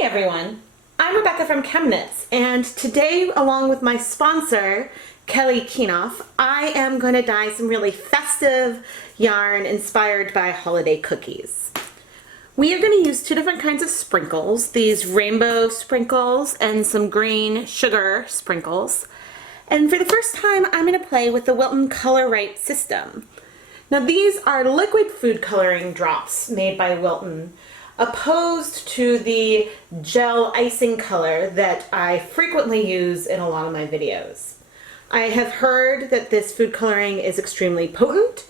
Hey everyone, I'm Rebecca from ChemKnits, and today, along with my sponsor, Kelly Kienoff, I am going to dye some really festive yarn inspired by holiday cookies. We are going to use two different kinds of sprinkles, these rainbow sprinkles and some green sugar sprinkles. And for the first time, I'm going to play with the Wilton Color Right system. Now these are liquid food coloring drops made by Wilton, opposed to the gel icing color that I frequently use in a lot of my videos. I have heard that this food coloring is extremely potent,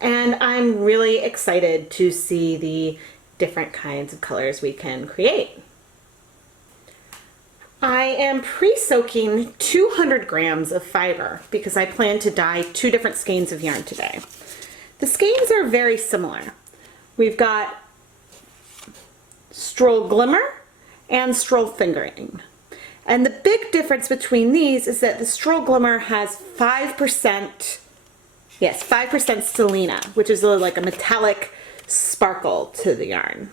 and I'm really excited to see the different kinds of colors we can create. I am pre-soaking 200 grams of fiber because I plan to dye two different skeins of yarn today. The skeins are very similar. We've got Stroll Glimmer and Stroll Fingering. And the big difference between these is that the Stroll Glimmer has 5%, yes, 5% selena, which is like a metallic sparkle to the yarn.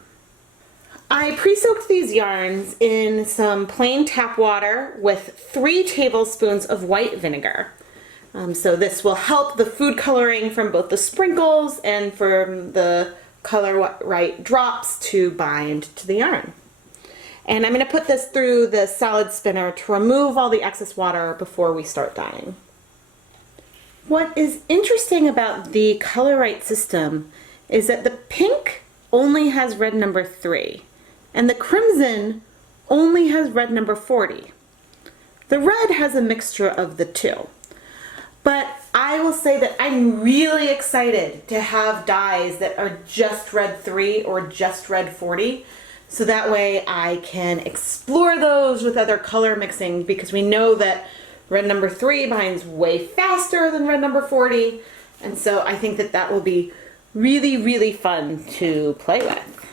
I pre-soaked these yarns in some plain tap water with 3 tablespoons of white vinegar. So this will help the food coloring from both the sprinkles and from the Color Right drops to bind to the yarn. And I'm going to put this through the salad spinner to remove all the excess water before we start dyeing. What is interesting about the Color Right system is that the pink only has red number 3 and the crimson only has red number 40. The red has a mixture of the two. But I will say that I'm really excited to have dyes that are just red 3 or just red 40, so that way I can explore those with other color mixing, because we know that red number 3 binds way faster than red number 40, and so I think that that will be really, really fun to play with.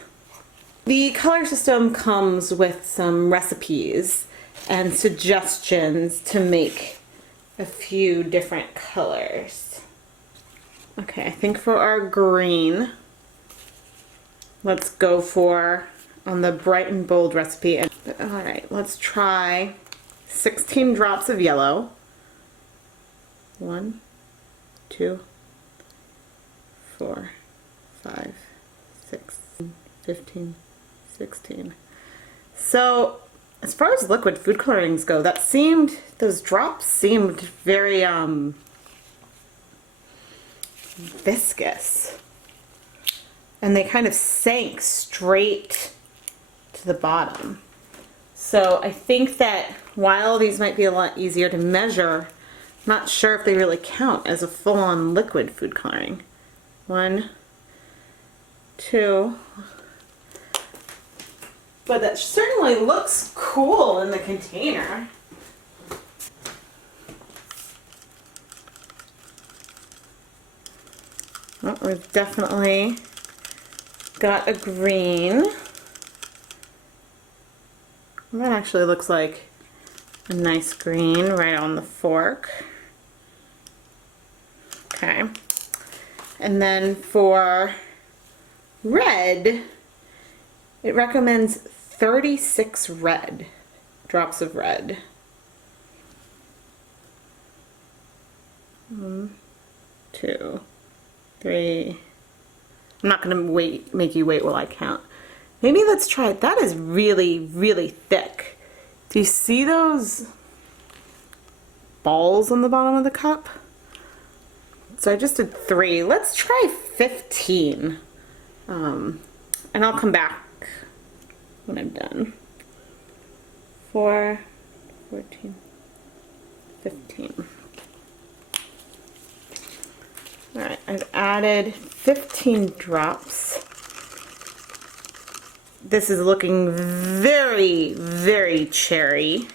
The color system comes with some recipes and suggestions to make a few different colors. Okay, I think for our green, let's go for, on the bright and bold recipe. All right, let's try 16 drops of yellow. 1, 2, 4, 5, 6, 15, 16. So as far as liquid food colorings go, those drops seemed very viscous, and they kind of sank straight to the bottom. So I think that while these might be a lot easier to measure, I'm not sure if they really count as a full-on liquid food coloring. 1, 2. But that certainly looks cool in the container. Well, we've definitely got a green. That actually looks like a nice green right on the fork. Okay. And then for red, it recommends 36 red, drops of red. 1, 2, 3. I'm not going to make you wait while I count. Maybe let's try it. That is really, really thick. Do you see those balls on the bottom of the cup? So I just did 3. Let's try 15. And I'll come back when I'm done. 4, 14, 15. Alright, I've added 15 drops. This is looking very, very cherry.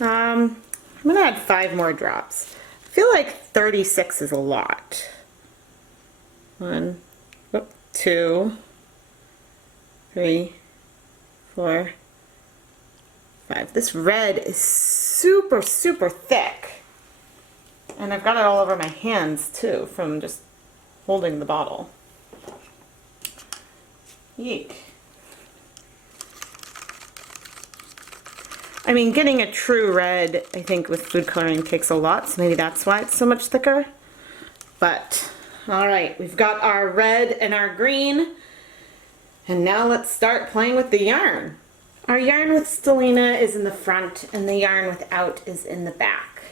I'm gonna add 5 more drops. I feel like 36 is a lot. 1, 2, 3, 4, 5. This red is super, super thick. And I've got it all over my hands too from just holding the bottle. Yeek. I mean, getting a true red, I think, with food coloring takes a lot, so maybe that's why it's so much thicker. But, all right, we've got our red and our green, and now let's start playing with the yarn. Our yarn with Stellina is in the front, and the yarn without is in the back.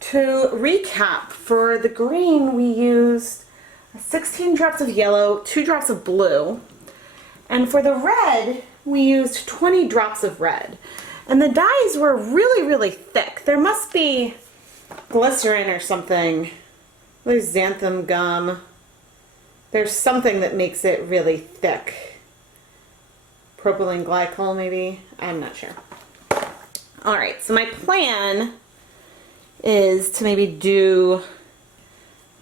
To recap, for the green, we used 16 drops of yellow, 2 drops of blue, and for the red, we used 20 drops of red. And the dyes were really, really thick. There must be glycerin or something. There's xanthan gum. There's something that makes it really thick. Propylene glycol, maybe? I'm not sure. All right, so my plan is to maybe do,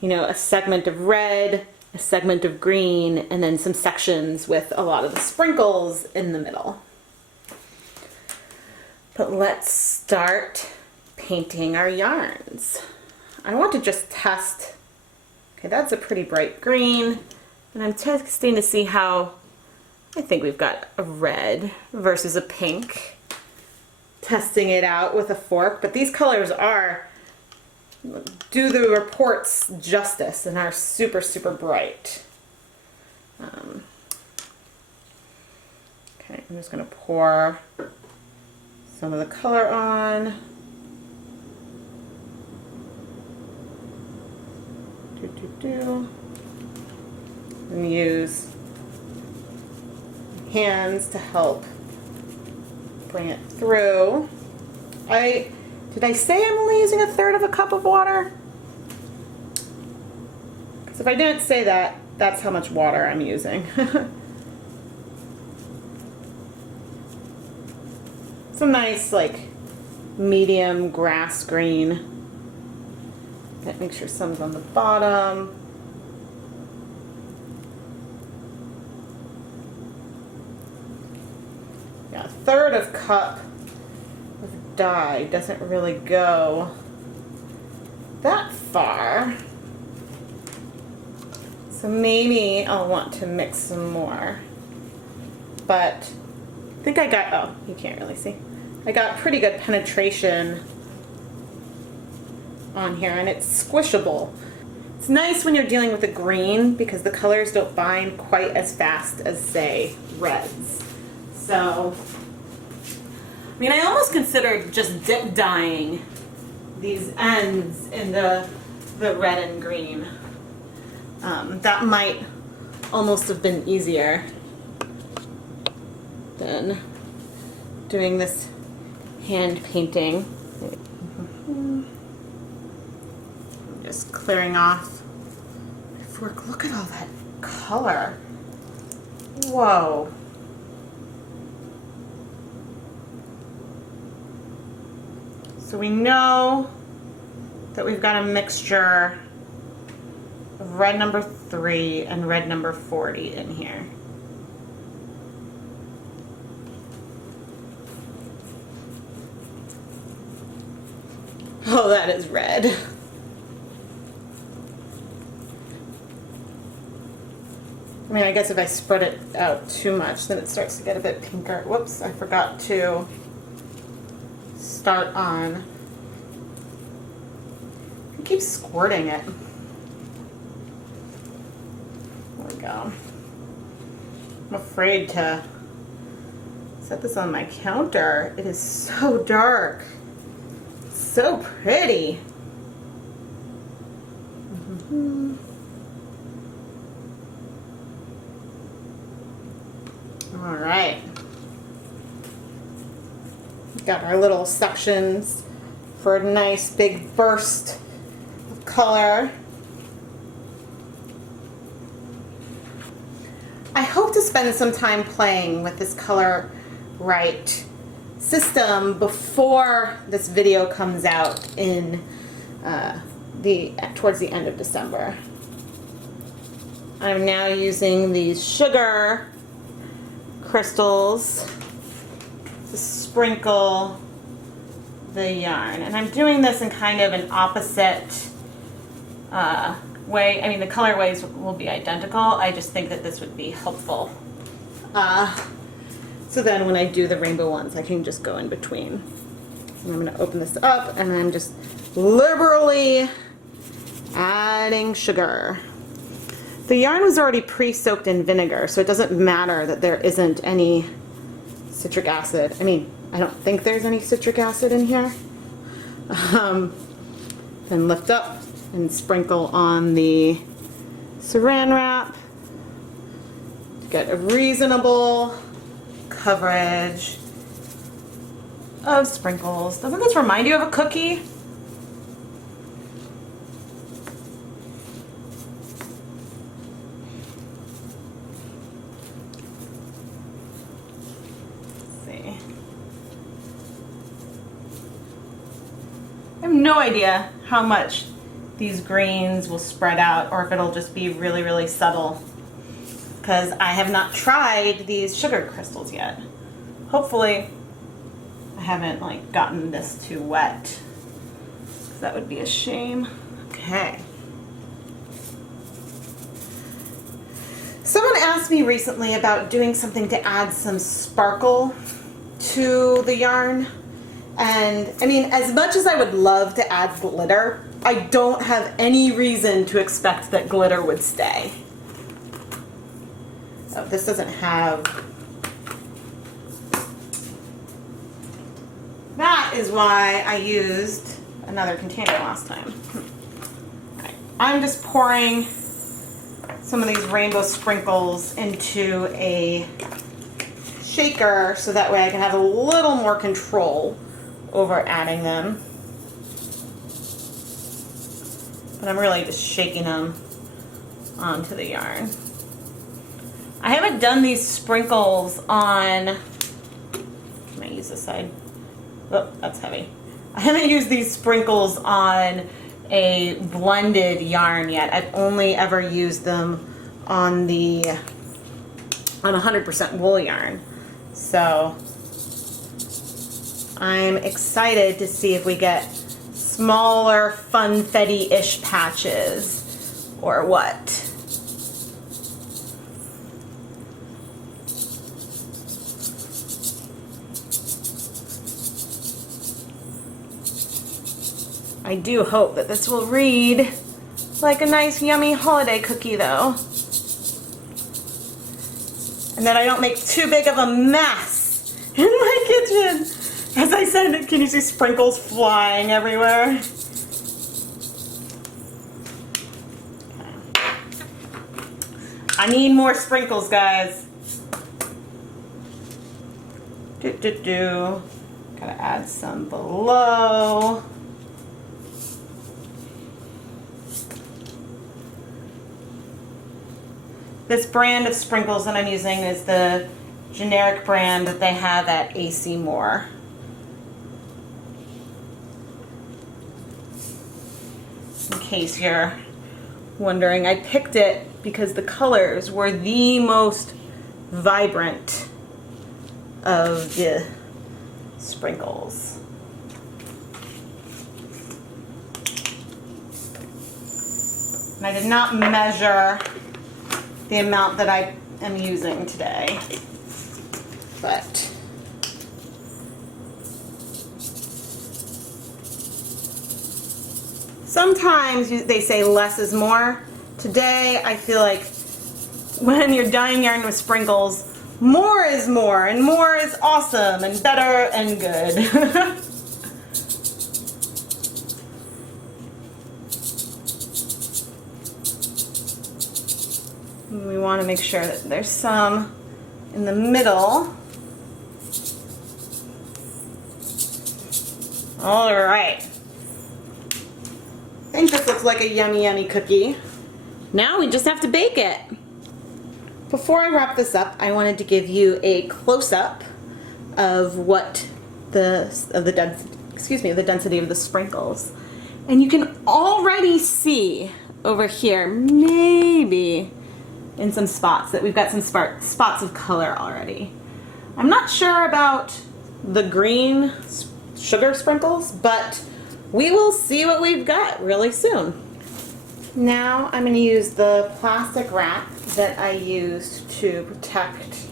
you know, a segment of red, a segment of green, and then some sections with a lot of the sprinkles in the middle. But let's start painting our yarns. I want to just test, okay, that's a pretty bright green, and I'm testing to see how, I think we've got a red versus a pink. Testing it out with a fork, but these colors do the reports justice and are super, super bright. Okay, I'm just gonna pour some of the color on. And use hands to help bring it through. Did I say I'm only using 1/3 cup of water? Because if I didn't say that, that's how much water I'm using. It's a nice, like, medium grass green. Make sure some's on the bottom. Yeah, 1/3 cup of dye doesn't really go that far. So maybe I'll want to mix some more. But I think I got, oh, you can't really see. I got pretty good penetration on here, and it's squishable. It's nice when you're dealing with a green because the colors don't bind quite as fast as, say, reds. So, I mean, I almost considered just dip dyeing these ends in the red and green. That might almost have been easier than doing this hand painting. Just clearing off my fork. Look at all that color. Whoa. So we know that we've got a mixture of red number 3 and red number 40 in here. Oh, that is red. I mean, I guess if I spread it out too much, then it starts to get a bit pinker. Whoops, I forgot to start on. I keep squirting it. There we go. I'm afraid to set this on my counter. It is so dark. So pretty. All right. Got our little sections for a nice big burst of color. I hope to spend some time playing with this color right system before this video comes out in towards the end of December. I'm now using these sugar crystals to sprinkle the yarn, and I'm doing this in kind of an opposite way. I mean, the colorways will be identical. I just think that this would be helpful So then when I do the rainbow ones, I can just go in between. And I'm going to open this up, and I'm just liberally adding sugar. The yarn was already pre-soaked in vinegar, so it doesn't matter that there isn't any citric acid. I mean, I don't think there's any citric acid in here. Then lift up and sprinkle on the saran wrap to get a reasonable coverage of sprinkles. Doesn't this remind you of a cookie? Let's see. I have no idea how much these greens will spread out or if it'll just be really, really subtle, because I have not tried these sugar crystals yet. Hopefully I haven't like gotten this too wet, because that would be a shame. Okay. Someone asked me recently about doing something to add some sparkle to the yarn. And I mean, as much as I would love to add glitter, I don't have any reason to expect that glitter would stay. Oh, this doesn't have... That is why I used another container last time. Okay. I'm just pouring some of these rainbow sprinkles into a shaker so that way I can have a little more control over adding them. But I'm really just shaking them onto the yarn. I haven't done these sprinkles on... Can I use this side? Oh, that's heavy. I haven't used these sprinkles on a blended yarn yet. I've only ever used them on the 100% wool yarn. So I'm excited to see if we get smaller funfetti-ish patches or what. I do hope that this will read like a nice yummy holiday cookie though. And that I don't make too big of a mess in my kitchen. As I said, can you see sprinkles flying everywhere? Okay. I need more sprinkles, guys. Gotta add some below. This brand of sprinkles that I'm using is the generic brand that they have at AC Moore. In case you're wondering, I picked it because the colors were the most vibrant of the sprinkles. And I did not measure the amount that I am using today, but sometimes they say less is more. Today I feel like when you're dyeing yarn with sprinkles, more is more, and more is awesome and better and good. We want to make sure that there's some in the middle. All right. I think this looks like a yummy, yummy cookie. Now we just have to bake it. Before I wrap this up, I wanted to give you a close-up of what the density of the sprinkles. And you can already see over here, maybe in some spots, that we've got some spots of color already. I'm not sure about the green sugar sprinkles, but we will see what we've got really soon. Now I'm going to use the plastic wrap that I used to protect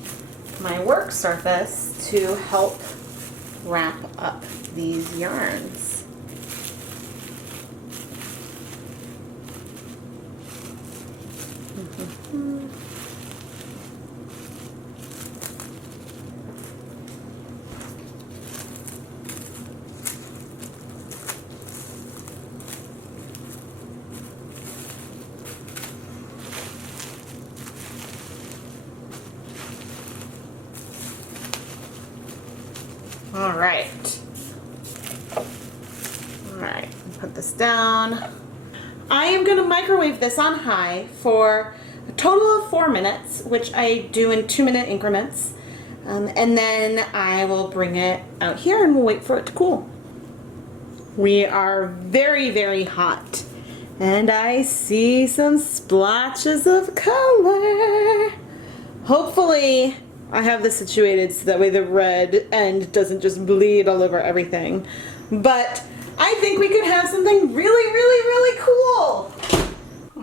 my work surface to help wrap up these yarns. All right, put this down. I am gonna microwave this on high for a total of 4 minutes, which I do in 2-minute increments. And then I will bring it out here and we'll wait for it to cool. We are very, very hot. And I see some splotches of color. Hopefully, I have this situated so that way the red end doesn't just bleed all over everything. But I think we could have something really, really, really cool.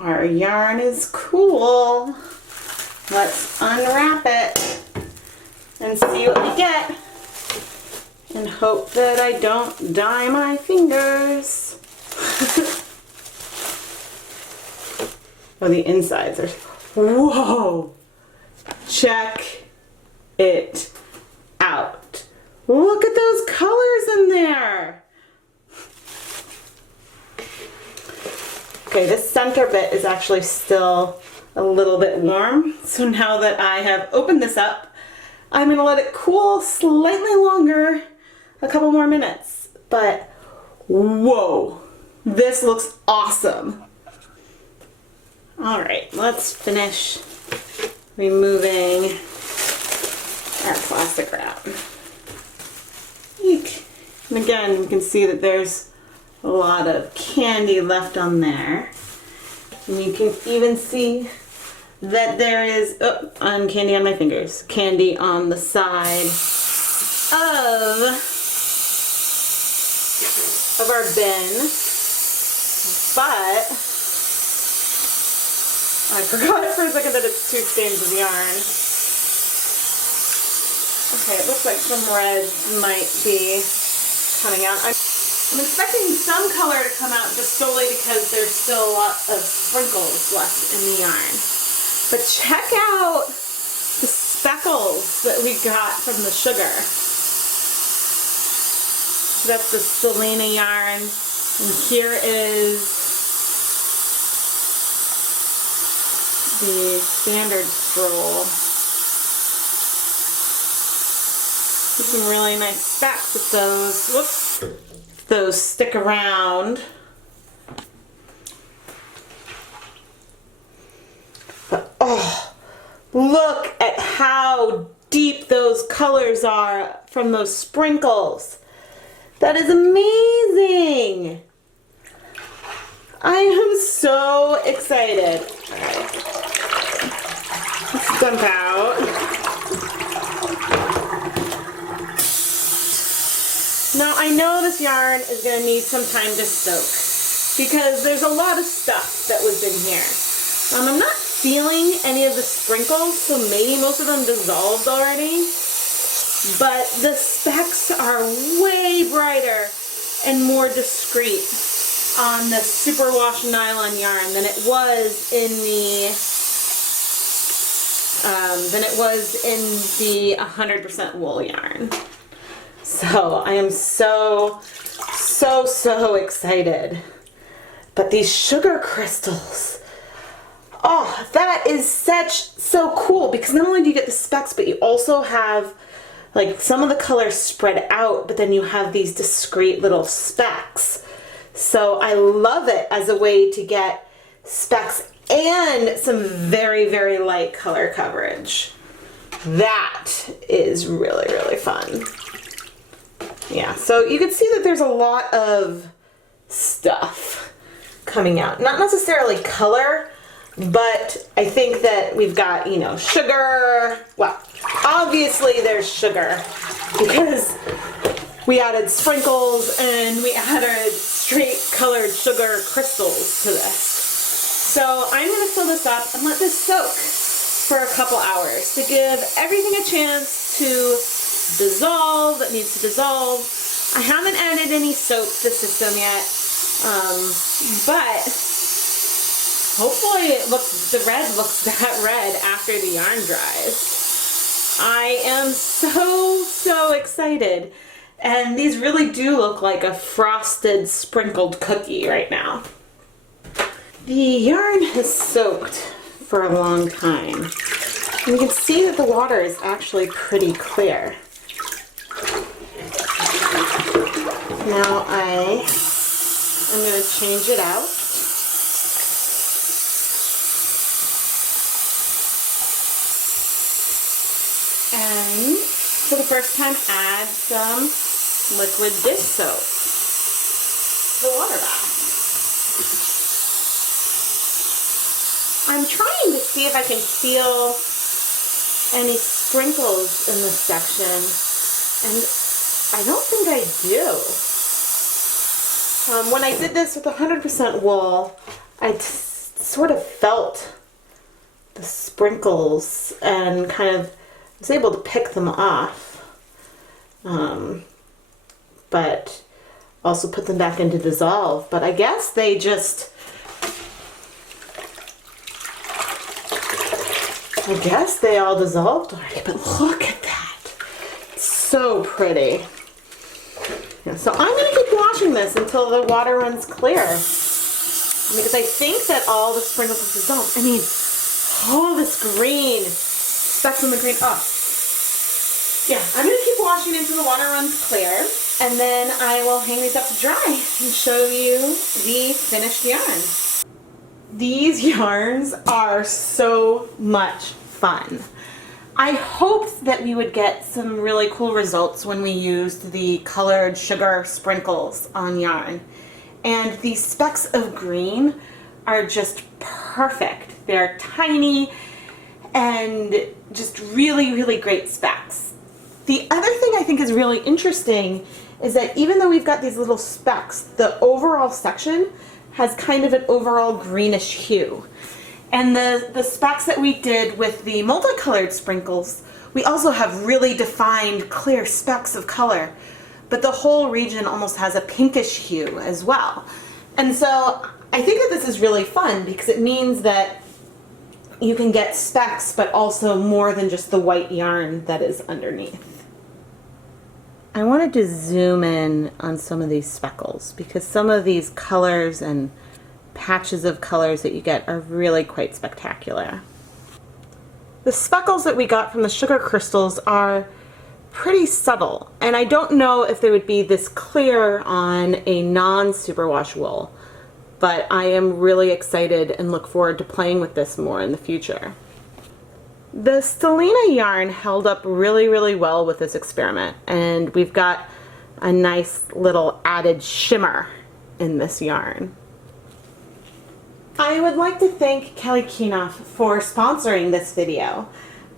Our yarn is cool. Let's unwrap it and see what we get. And hope that I don't dye my fingers. Oh, the insides are, whoa! Check it out. Look at those colors in there. Okay, this center bit is actually still a little bit warm. So now that I have opened this up, I'm gonna let it cool slightly longer, a couple more minutes. But whoa, this looks awesome. All right, let's finish removing our plastic wrap. Eek. And again, you can see that there's a lot of candy left on there. And you can even see that there is candy on my fingers. Candy on the side of our bin. But I forgot for a second that it's 2 skeins of yarn. Okay, it looks like some red might be coming out. I'm expecting some color to come out just solely because there's still a lot of sprinkles left in the yarn. But check out the speckles that we got from the sugar. That's the Selena yarn. And here is the standard stroll. Some really nice specks with those. Whoops. Those stick around. But oh, look at how deep those colors are from those sprinkles. That is amazing. I am so excited. All right. Let's dump out. Now I know this yarn is going to need some time to soak because there's a lot of stuff that was in here. I'm not feeling any of the sprinkles, so maybe most of them dissolved already. But the specks are way brighter and more discreet on the superwash nylon yarn than it was in the 100% wool yarn. So I am so excited. But these sugar crystals, oh, that is so cool because not only do you get the specks, but you also have like some of the colors spread out, but then you have these discrete little specks. So I love it as a way to get specks and some very, very light color coverage. That is really, really fun. Yeah, so you can see that there's a lot of stuff coming out. Not necessarily color, but I think that we've got, you know, sugar. Well, obviously there's sugar because we added sprinkles and we added straight colored sugar crystals to this. So I'm going to fill this up and let this soak for a couple hours to give everything a chance to dissolve. It needs to dissolve. I haven't added any soap to the system yet, but hopefully the red looks that red after the yarn dries. I am so excited. And these really do look like a frosted sprinkled cookie right now. The yarn has soaked for a long time. And you can see that the water is actually pretty clear. Now I'm going to change it out. And for the first time, add some liquid dish soap to the water bath. I'm trying to see if I can feel any sprinkles in this section, and I don't think I do. When I did this with 100% wool, I sort of felt the sprinkles and kind of was able to pick them off. But also put them back into dissolve. But I guess they just, they all dissolved already. But look at that. It's so pretty. Yeah, so I'm going to keep washing this until the water runs clear. Because I think that all the sprinkles have dissolved. I mean, all this green, specks on the green. Oh. Yeah, I'm going to keep washing until the water runs clear, and then I will hang these up to dry and show you the finished yarn. These yarns are so much fun. I hoped that we would get some really cool results when we used the colored sugar sprinkles on yarn. And these specks of green are just perfect. They're tiny and just really great specks. The other thing I think is really interesting is that even though we've got these little specks, the overall section has kind of an overall greenish hue. And the specks that we did with the multicolored sprinkles, we also have really defined clear specks of color, but the whole region almost has a pinkish hue as well. And so I think that this is really fun because it means that you can get specks, but also more than just the white yarn that is underneath. I wanted to zoom in on some of these speckles because some of these colors and patches of colors that you get are really quite spectacular. The speckles that we got from the sugar crystals are pretty subtle, and I don't know if they would be this clear on a non-superwash wool, but I am really excited and look forward to playing with this more in the future. The Stellina yarn held up really well with this experiment, and we've got a nice little added shimmer in this yarn. I would like to thank Kelly Kenoff for sponsoring this video.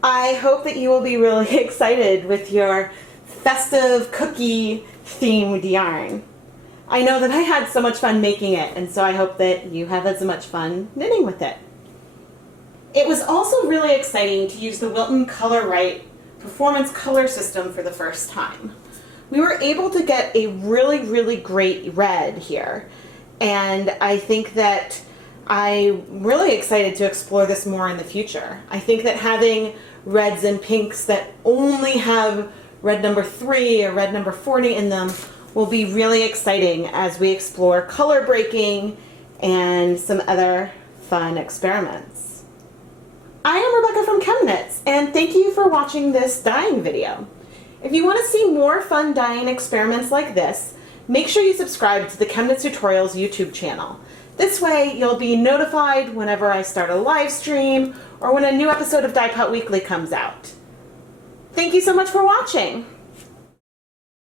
I hope that you will be really excited with your festive cookie themed yarn. I know that I had so much fun making it, and so I hope that you have as much fun knitting with it. It was also really exciting to use the Wilton Color Right Performance Color System for the first time. We were able to get a really great red here, and I think that I'm really excited to explore this more in the future. I think that having reds and pinks that only have red number 3 or red number 40 in them will be really exciting as we explore color breaking and some other fun experiments. I am Rebecca from ChemKnits, and thank you for watching this dyeing video. If you want to see more fun dyeing experiments like this, make sure you subscribe to the ChemKnits Tutorials YouTube channel. This way you'll be notified whenever I start a live stream or when a new episode of Dyepot Weekly comes out. Thank you so much for watching!